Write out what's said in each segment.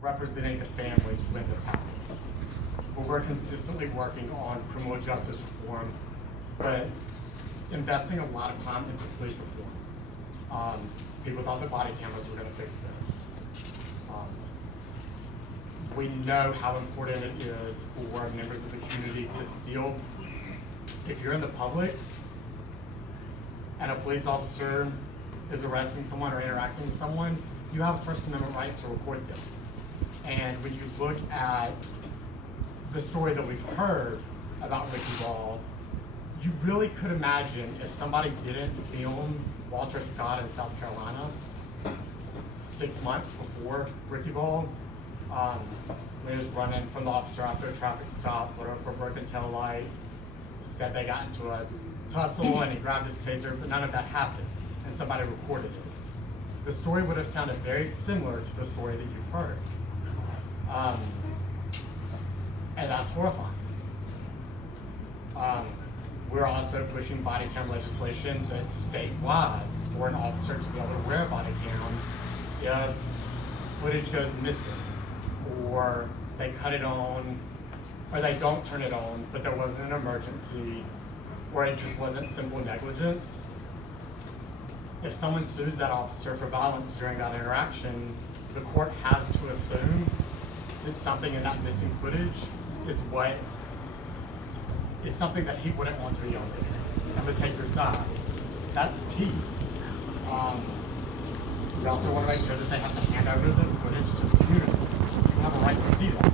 representing the families when this happens. But we're consistently working on criminal justice reform, but investing a lot of time into police reform. People thought the body cameras were going to fix this. We know how important it is for members of the community to still, if you're in the public and a police officer is arresting someone or interacting with someone, you have a First Amendment right to record them. And when you look at the story that we've heard about Ricky Ball, you really could imagine if somebody didn't film Walter Scott in South Carolina 6 months before Ricky Ball, when he was running from the officer after a traffic stop, put over for a broken tail light, said they got into a tussle and he grabbed his taser, but none of that happened, and somebody recorded it. The story would have sounded very similar to the story that you've heard. And that's horrifying. We're also pushing body cam legislation that's statewide for an officer to be able to wear a body cam if footage goes missing, or they cut it on, or they don't turn it on, but there wasn't an emergency, or it just wasn't simple negligence. If someone sues that officer for violence during that interaction, the court has to assume that something in that missing footage is something that he wouldn't want to be on there and would take your side. That's teeth. We also want to make sure that they have to hand over the footage to the community. You have a right to see that.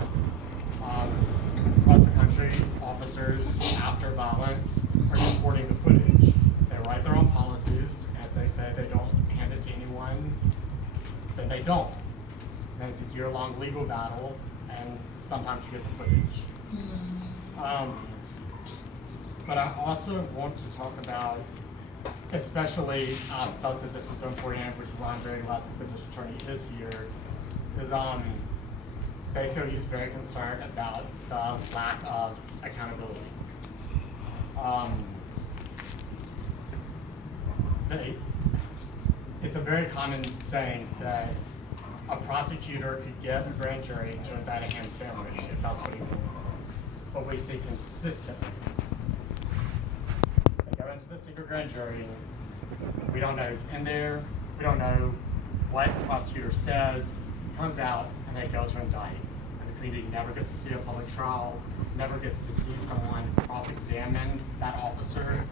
Across the country, officers, after violence, are reporting the footage. They write their own policies, and if they say they don't hand it to anyone, then they don't. And it's a year-long legal battle, and sometimes you get the footage. But I also want to talk about, especially, I felt that this was so important, which is why I'm very glad that the district attorney is here, is basically he's very concerned about the lack of accountability. It's a very common saying that a prosecutor could get a grand jury to indict a ham sandwich if that's what he wanted. But we see consistently, they go into the secret grand jury, we don't know who's in there, we don't know what the prosecutor says, comes out, and they fail to indict. And the community never gets to see a public trial, never gets to see someone cross-examine that officer,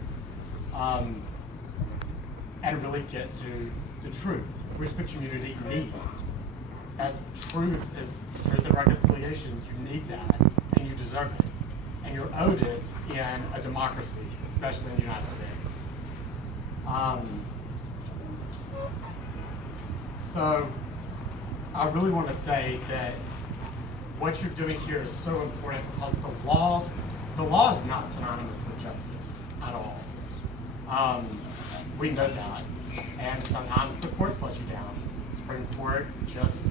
and really get to the truth, which the community needs. That truth is truth and reconciliation. You need that, and you deserve it. And you're owed it in a democracy, especially in the United States. So I really want to say that what you're doing here is so important because the law is not synonymous with justice at all. We know that, and sometimes the courts let you down. The Supreme Court just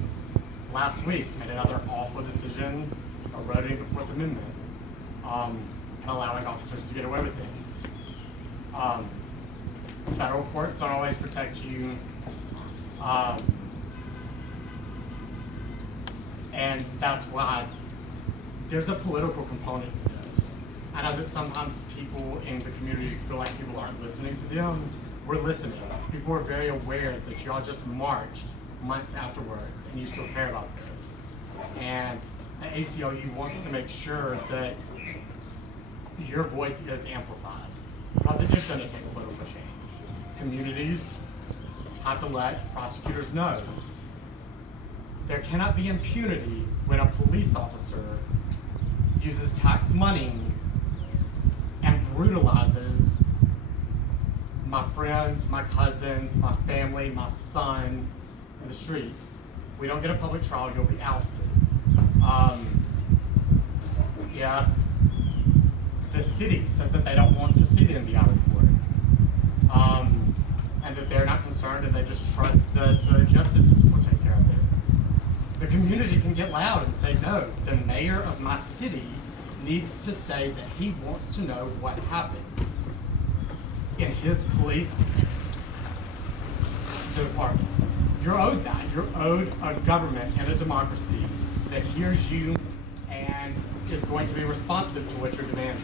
last week made another awful decision eroding the Fourth Amendment and allowing officers to get away with things. Federal courts don't always protect you, and that's why there's a political component to this. I know that sometimes people in the communities feel like people aren't listening to them. We're listening. People are very aware that y'all just marched months afterwards and you still care about this. And the ACLU wants to make sure that your voice is amplified because it is going to take a political change. Communities have to let prosecutors know there cannot be impunity when a police officer uses tax money and brutalizes my friends, my cousins, my family, my son in the streets. We don't get a public trial, you'll be ousted. If the city says that they don't want to see the MBI report, and that they're not concerned and they just trust that the justice system will take care of it, the community can get loud and say, no, the mayor of my city needs to say that he wants to know what happened in his police department. You're owed that. You're owed a government and a democracy that hears you and is going to be responsive to what you're demanding.